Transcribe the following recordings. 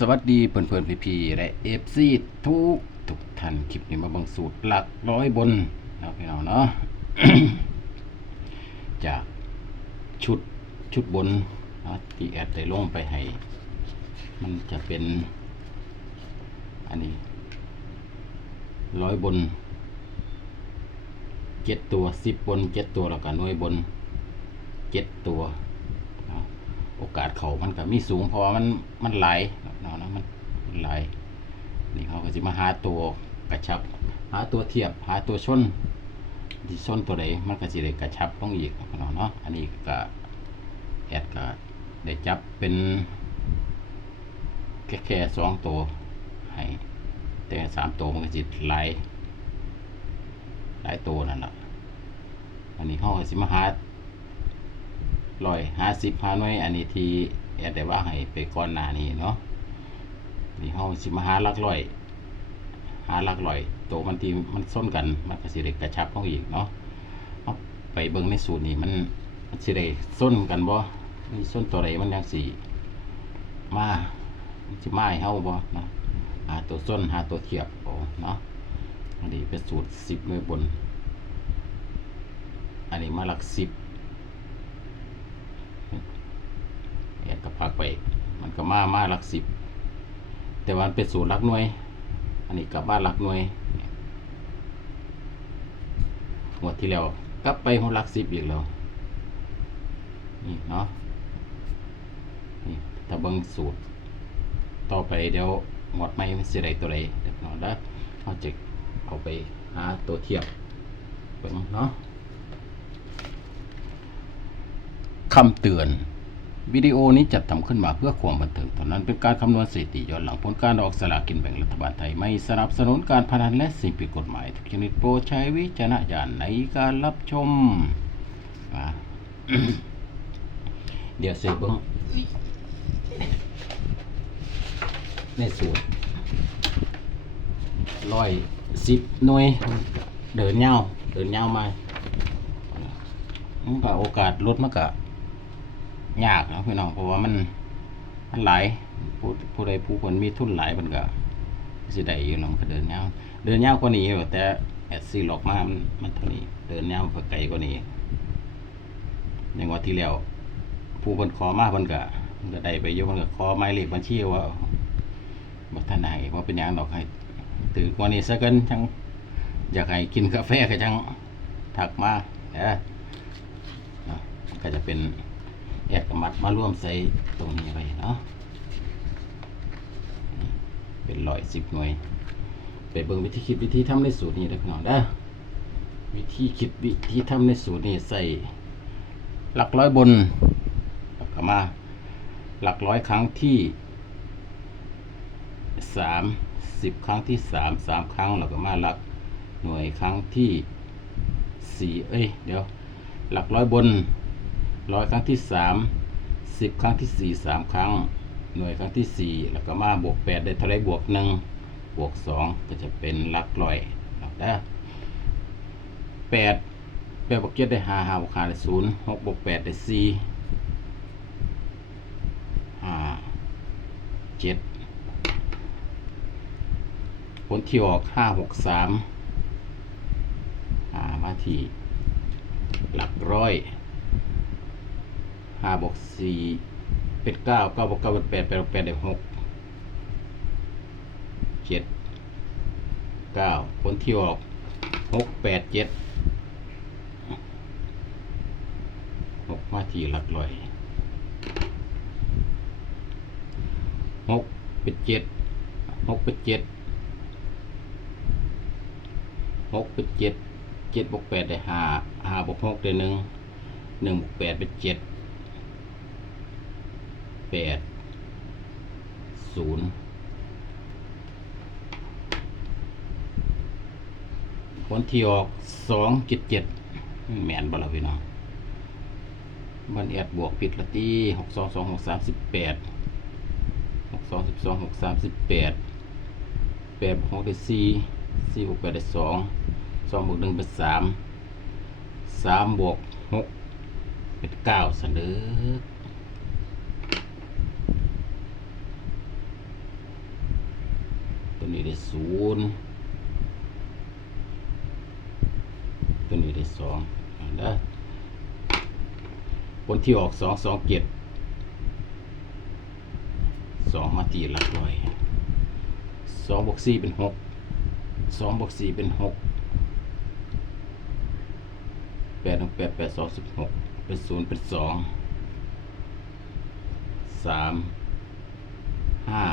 สวัสดีเพื่อนเพื่อนพี่พีๆและเอฟซีทุกทุกท่านคลิปนี้มาบังสูตรหลักร้อยบนนะพี่น้องเนาะจากชุดชุดบนนะที่แอดได้ลงไปให้ มันจะเป็น อันนี้ร้อยบนเจ็ดตัวสิบบนเจ็ดตัวแล้วก็น่วยบนเจ็ดตัว โอกาสเขามันก็มีสูงเพราะมันมันไหลาย หลายนี่เขาก็จะมาหาตัวกระชับ หาตัวเทียบหาตัวชนที่ชนตัวใดมันก็จะได้กระชับลงอีกเนาะอันนี้ก็แอดก็ได้จับเป็นแค่แค่สองตัวให้แต่สามตัวมันก็จะหลายหลายตัวนั่นแหละอันนี้เขาก็จะมาหาร้อยห้าสิบห้าหน่วยอันนี้ที่แอดได้ว่าให้ไปก่อนหน้านี้เนาะ นี่เฮาสิมาหาลักร้อย หาลักร้อยตัวมันที่มันส้นกันมันก็สิได้กระชับเข้าอีกเนาะเอาไปเบิ่งในสูตรนี้มันมันสิได้ส้นกันบ่มีส้นตัวใดมันยังสิมาสิมาให้เฮาบ่นะหาตัวส้นหาตัวเทียบโอ้เนาะอันนี้เป็นสูตรสิบมือบน อันนี้มาหลักสิบแอดกับพักไป มันก็มามาหลักสิบ แต่วามันเป็นสูตรหลักหน่วย อันนี้กลับบ้านหลักหน่วยหมดที่แล้วกลับไปหัวหลักสิบอีกแล้วนี่เนาะนี่ถ้าเบิ่งสูตร ต่อไปเดี๋ยวหมดไม่มันสิได้ตัวใดเดี๋ยวเนาะแล้วเราจะเอาไปหาตัวเทียบเบิ่งเนาะคำเตือน วิดีโอนี้จัดทำขึ้นมาเพื่อความบันเทิงเท่านั้นเป็นการคำนวณสถิติย้อนหลังผลการออกสลากกินแบ่งรัฐบาลไทย ไม่สนับสนุนการพนันและสิ่งผิดกฎหมายทุกชนิดโปรดใช้วิจารณญาณในการรับชม เดี๋ยวเสร็จบ้างในสูตรร้อยสิบหน่วย เดินเงาเดินเงามามันก็โอกาสลดมันก็ ยากนะพี่น้องเพราะว่ามันมันหลายผู้ผู้ใดผู้คนมีทุนหลายมันก็สิได้อยู่เน้องก็เดินยาวเดินยาวกว่านี้แต่แอดซีหลอกมามันมันเท่านี้ เดินยาวไกลกว่านี้อย่างว่าที่แล้วผู้คนขอมาเพิ่นก็มันก็ได้ไปอยู่เพิ่นก็ขอหมายเลขบัญชีว่าบ่ทันได้ว่าเป็นยังดอกให้ตื่นกว่านี้ซะเกินจังอยากให้กินกาแฟก็จังถักมาเด้อก็จะเป็น แอกกับมัดมาร่วมใส่ตรงนี้ไปเนาะเป็นร้อยสิบหน่วย ไปเบิ่งวิธีคิดวิธีทำในสูตรนี้ได้อพี่น้องเด้อวิธีคิดวิธีทำในสูตรนี้ใส่หลักร้อยบนแล้วก็มา หลักร้อยครั้งที่สามสิบครั้งที่สามสามครั้งแล้วก็มาหลักหน่วยครั้งที่สี่เอ้ยเดี๋ยว หลักร้อยบน ร้อยครั้งที่สามสิบครั้งที่สี่สามครั้ง หน่วยครั้งที่สี่แล้วก็มาบวกแปดได้เท่าไรบวกหนึ่งบวกสองก็จะเป็นหลักร้อยนะแปดแปดบวกเจ็ดได้ห้าห้าบวกห้าได้ศูนย์หกบวกแปดได้สี่ห้าเจ็ดผลที่ออกห้าหกสามอ่ามาที่หลักร้อย ห้าบวกสี่เป็นเก้าเก้าบวกเก้าเป็นแปดแปดบวกแปดได้หกเจ็ดเก้าผลที่ออกหกแปดเจ็ดหกมาที่หลักร้อยหกเป็นเจ็ดหกเป็นเจ็ดหกเป็นเจ็ดเจ็ดบวกแปดได้ห้าห้าบวกหกได้หนึ่งหนึ่งบวกแปดเป็นเจ็ด แปดศูนย์ผลที่ออกสองเจ็ดเจ็ดแมนบลาพี่น้องบันเอ็ดบวกผิดละตีหกสองสองหกสามสิบแปดหกสองสิบสองหกสามสิบแปดแปดบวกหกได้สี่สี่บวกแปดได้สองสองบวกหนึ่งเป็นสามสามบวกหกเป็นเก้าเสนอ นี้ ได้ศูนย์ตัวนี้ได้สองอันเด้อผลที่ออกสองสองเจ็ดสองมาตีหลักร้อยสองบวกสี่เป็นหกสองบวกสี่เป็นหกแปดหนึ่งแปดแปดสองสิบหกเป็นศูนย์เป็นสองสามห้า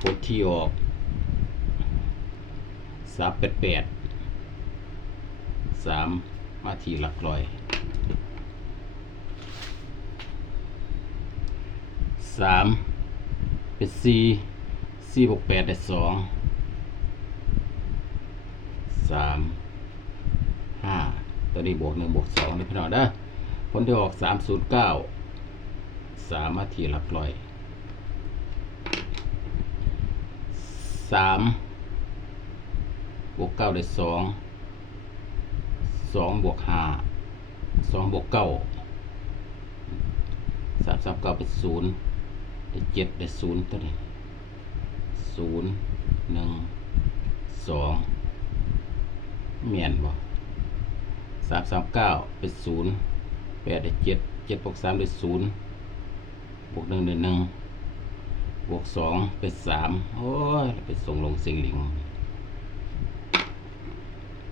ผลที่ออก สามแปดแปดสามมาทีหลักร้อยสามเป็นสี่สี่บวกแปดได้สองสามห้าตัวนี้บวกหนึ่งบวกสองนี่พี่น้องเด้อผลที่ออกสามศูนย์เก้าสามมาทีหลักร้อยสาม วกเก้าได้สองสองบวกห้าสองบวกเก้าสามสามเก้าเป็นศูนย์ได้เจ็ดได้ศูนย์ตัวนี้ศูนย์หนึ่งสองเมียนบ่สามสามเก้าเป็นศูนย์แปดได้เจ็ดเจ็ดบวกสามได้ศูนย์บวกหนึ่งได้หนึ่งบวกสองเป็นสามโอ้ยเป็นส่งลงสิงหลิง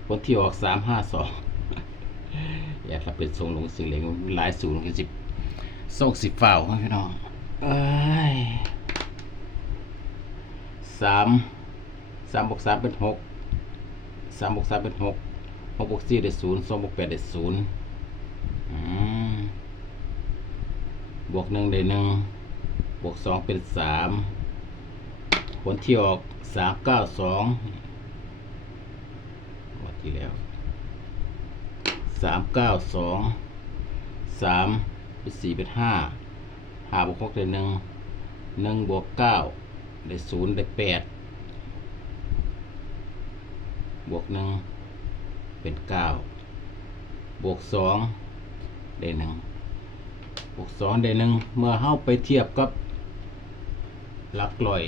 ผลที่ออกสามห้าสองอยากจะเป็นส่งลงสิงหลงหลายศูนย์กันสิบโศกสิบเฝ้าพี่น้องเอ้ยสามสามบวกสามเป็นหกสามบวกสามเป็นหกหกบวกสี่ได้ศูนย์สองบวกแปดได้ศูนย์บวกหนึ่งได้หนึ่งบวกสองเป็นสามผลที่ออกสามเก้าสอง ที่แล้วสามเก้าสองสามเป็นสี่เป็นห้าห้าบวกหกได้หนึ่งหนึ่งบวกเก้าได้ศูนย์ได้แปดบวกหนึ่งเป็นเก้าบวกสองได้หนึ่งบวกสองได้หนึ่งเมื่อเข้าไปเทียบกับหลักลอย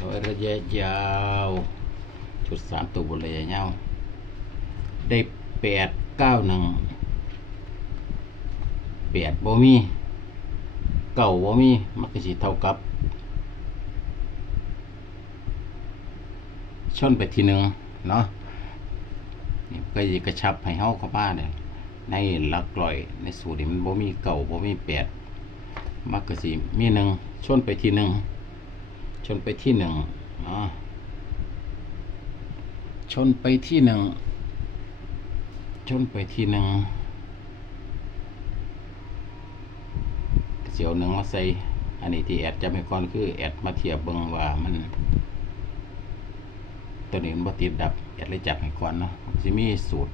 ร้อยระยะยาว ชุดสามตัวบนระยะยาวได้แปดเก้าหนึ่งแปดบ่มีเก่าว่มีมันก็สิเท่ากับชนไปทีหนึ่งเนาะนี่ก็จะกระชับให้เฮาเข้ามาเนี่ยในหลักลอยในสูตรนี่มันบ่มีเก่าบ่มีแปดมันก็สิมีหนึ่งชนไปทีหนึ่งชนไปที่หนึ่งเนาะ ชนไปที่หนึ่ง ชนไปที่หนึ่งเสียวหนึ่งมาใส่ อันนี้ที่แอดจำให้ก่อนคือแอดมาเทียบเบิ่งว่ามัน ตัวนี้มันบ่ติดดับแอดเลยจับให้ก่อนเนาะมันสิมีสูตร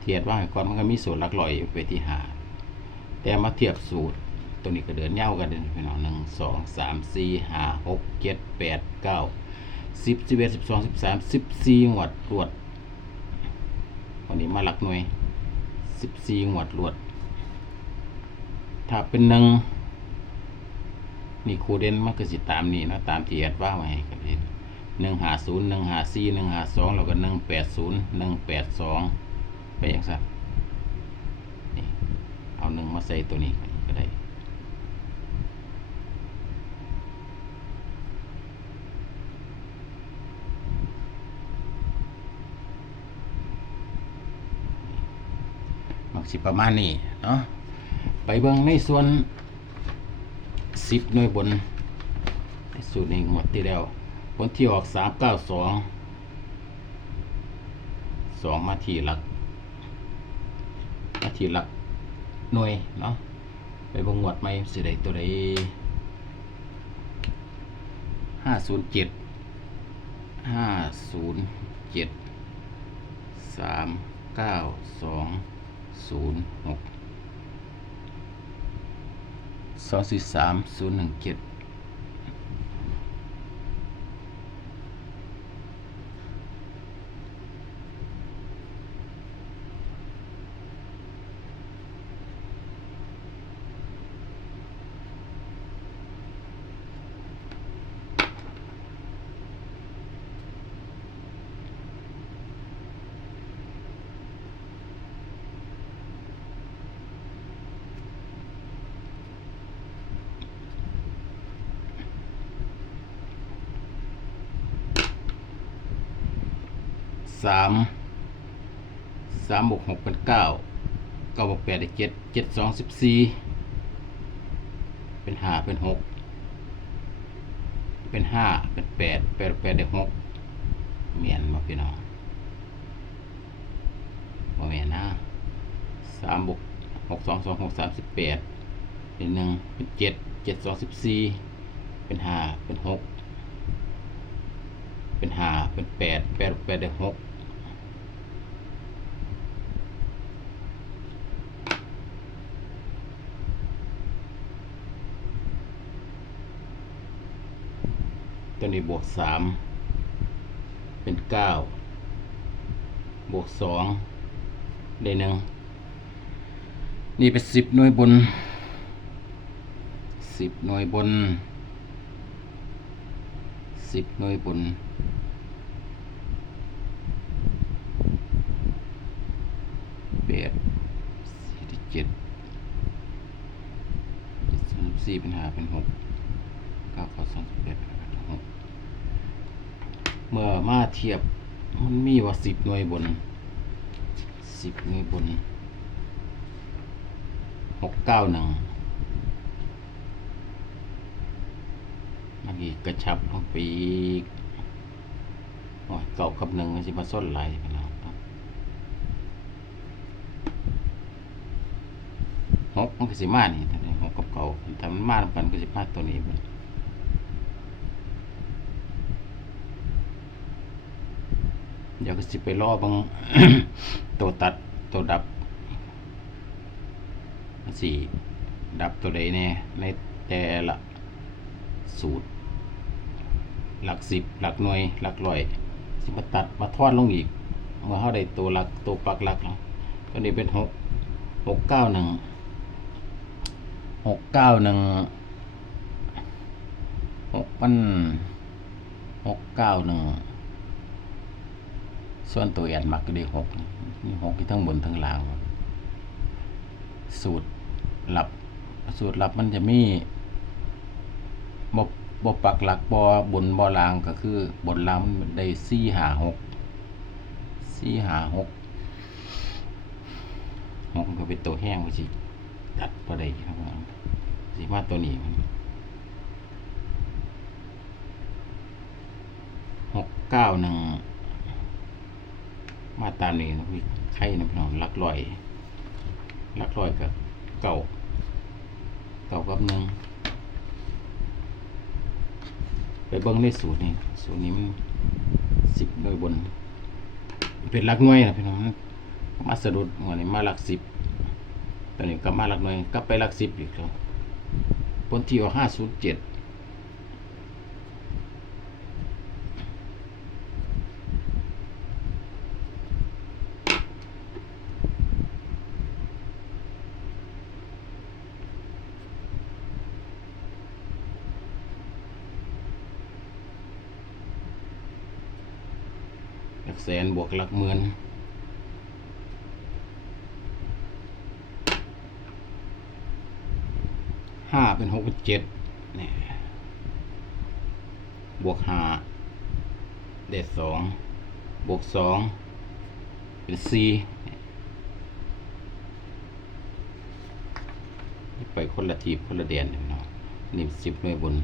เทียบว่าให้ก่อนมันก็มีสูตรลักร้อยไปที่หาแต่มาเทียบสูตรตัวนี้ก็เดินเย่ากันเดินพี่น้องหนึ่งสองสามสี่ห้าหกเจ็ดแปดเก้า สิบสิบเอ็ดสิบสองสิบสามสิบสี่งวดรวดวันนี้มาหลักหน่วยสิบสี่งวดรวด ถ้าเป็นหนึ่งนี่ครูเด่นมันก็สิตามนี่นะตามที่แอดว่าไว้ก็เป็นหนึ่งหาศูนย์หนึ่งหาสี่หนึ่งหาสองแล้วก็หนึ่งแปดศูนย์หนึ่งแปดสองไปอย่างสัตว์นี่เอาหนึ่งมาใส่ตัวนี้ก็ได้ มักสิประมาณนี้เนาะไปเบิ่งในส่วนสิบหน่วยบนสูตรนี้หมดที่แล้วผลที่ออกสามเก้าสองสองมาทีหลักมาทีหลักหน่วยเนาะไปบิ่งงวดไหมสิได้ตัวใดห้าศูนย์เจ็ดห้าศูนย์เจ็ดสามเก้าสอง ศูนย์หกสองสี่สามศูนย์หนึ่งเจ็ด สามสามบวกหกเป็นเก้าเก้าบวกแปดได้เจ็ดเจ็ดสองสิบสี่เป็นห้าเป็นหกเป็นห้าเป็นแปดแปดบวกแปดได้หกเมียนมาพี่น้องบ่เมียนนะสามบวกหกสองสองหกสามสิบแปดเป็นหนึ่งเป็นเจ็ดเจ็ดสองสิบสี่เป็นห้าเป็นหกเป็นห้าเป็นแปดแปดบวกแปดได้หก ตัวนี้บวกสามเป็นเก้าบวกสองได้หนึ่งนี่เป็นสิบหน่วยบนสิบหน่วยบนสิบหน่วยบนแปดสี่เจ็ดเจ็ดสามสี่เป็นห้าเป็นหกเก้าข้อสองสิบแปด เมื่อมาเทียบมันมีว่าสิบหน่วยบนสิบหน่วยบนหกเก้าหนึ่งมันอีกกระชับลงไปอีกโอ้ยเก่ากับหนึ่งมันจะมาส้นไหลไปแล้วครับหกมันก็สิมานี่ท่าหกกับเก่าถ้ามันมาทำกันก็สิมาตัวนี้ เดี๋ยวก็สิไปรอบางตัวตัดตัวดับมันสิดับตัวใดแน่ในแต่ละสูตร หลักสิบหลักหน่วยหลักร้อยสิมาตัดมาทอดลงอีก เมื่อเขาได้ตัวหลักตัวปักหลักแล้วตัวนี้เป็นหกหกเก้าหนึ่งหกเก้าหนึ่งหกพันหกเก้าหนึ่ง ส่วนตัวแอนมักก็ได้หกนี่หกที่ทั้งบนทั้งล่าง สูตรหลับ สูตรหลับมันจะมีบบปักหลักบอบนบอลางก็คือบนล่างมันได้สี่หาหกสี่หาหกหกก็เป็นตัวแห้งไปสิตัดพอได้ครับผมสีมาตัวนี้หกเก้าหนึ่ง มาตามนี้นะพี่ไข่นะพี่น้องลักลอยลักลอยกับเก่า เก่ากับหนึ่งไปเบิ้งในสูตรนี้สูตรนี้มันสิบหน่วยบน เป็นลักหน่วยนะพี่น้องมาสะดุดหัวนี้มาหลักสิบตอนนี้ก็มาหลักหน่วยก็ไปหลักสิบอีกแล้วผลที่ว่าห้าศูนย์เจ็ด ลักแสนบวกหลักหมื่นห้าเป็นหกเป็นเจ็ดเนี่ยบวกห้าเด็ดสองบวกสองเป็นสี่ไปคนละทีบคนละเดียนเนาะนี่สิบหน่วยบน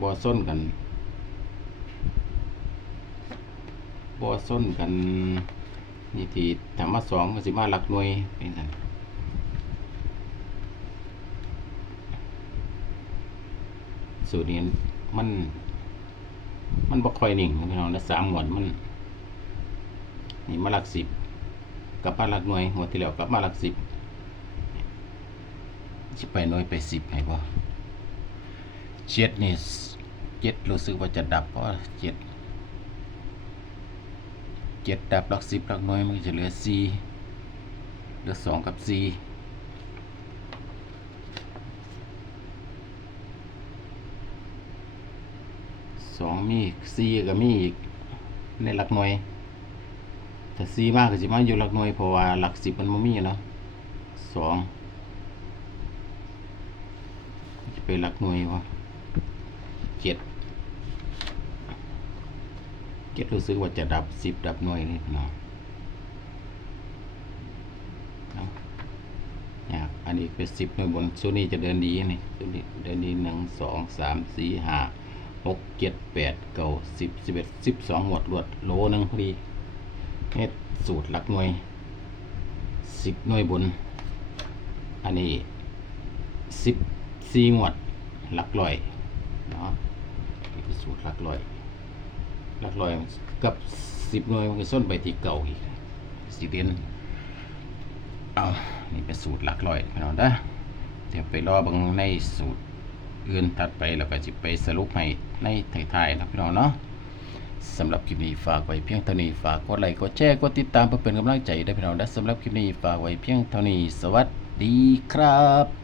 บอส้นกัน บอส้นกันนี่ทีธรรมะสองก็สิมาหลักหน่วยเป็นกันสูตรนี้มัน มันบ่ค่อยนิ่งพี่น้องแล้วสามหมวดมัน นี่มาหลักสิบกับมาหลักหน่วยหัวดที่แล้วกับมาหลักสิบสิไปหน่วยไปสิบให้บ่เจ็ดนี่เจ็ดรู้สึกว่าจะดับเพราะเจ็ด เจ็ดดับหลักสิบหลักหน่วยมันจะเหลือสี่เหลือสองกับสี่สองมีสี่ก็มีอีกในหลักหน่วยถ้าสี่มากก็จะมาอยู่หลักหน่วยเพราะว่าหลักสิบมันไม่มีเนาะสองจะเป็นหลักหน่วยวะเจ็ด จ็จ็ดรู้สึกว่าจะดับสิบดับหน่วยนี่พี่น้องเอาอยากอันนี้เป็นสิบหน่วยบนช่วงนี้จะเดินดีนี่ช่วงนี้เดินดีหนึ่งสองสามสี่ห้าหกเจ็ดแปดเก้าสิบสิบเอ็ดสิบสองหมวดรวดโลหนึงพอดีนี่สูตรหลักหน่วยสิบหน่วยบน อันนี้สิบสี่หมวดหลักร้อยเนาะนี่คือสูตรหลักร้อย หลักร้อยกับสิบหน่วยมันก็ส้นไปที่เก่าอีกสิเด่นเอานี่เป็นสูตรหลักร้อยพี่น้องนะเดี๋ยวไปรอบังในสูตรอื่นถัดไปแล้วก็จะไปสรุปให้ในท้ายๆนะพี่น้องเนาะสำหรับคลิปนี้ฝากไว้เพียงเท่านี้ฝากกดไลค์กดแชร์กดติดตามเพื่อเป็นกำลังใจได้พี่น้องนะสำหรับคลิปนี้ฝากไว้เพียงเท่านี้ สวัสดีครับ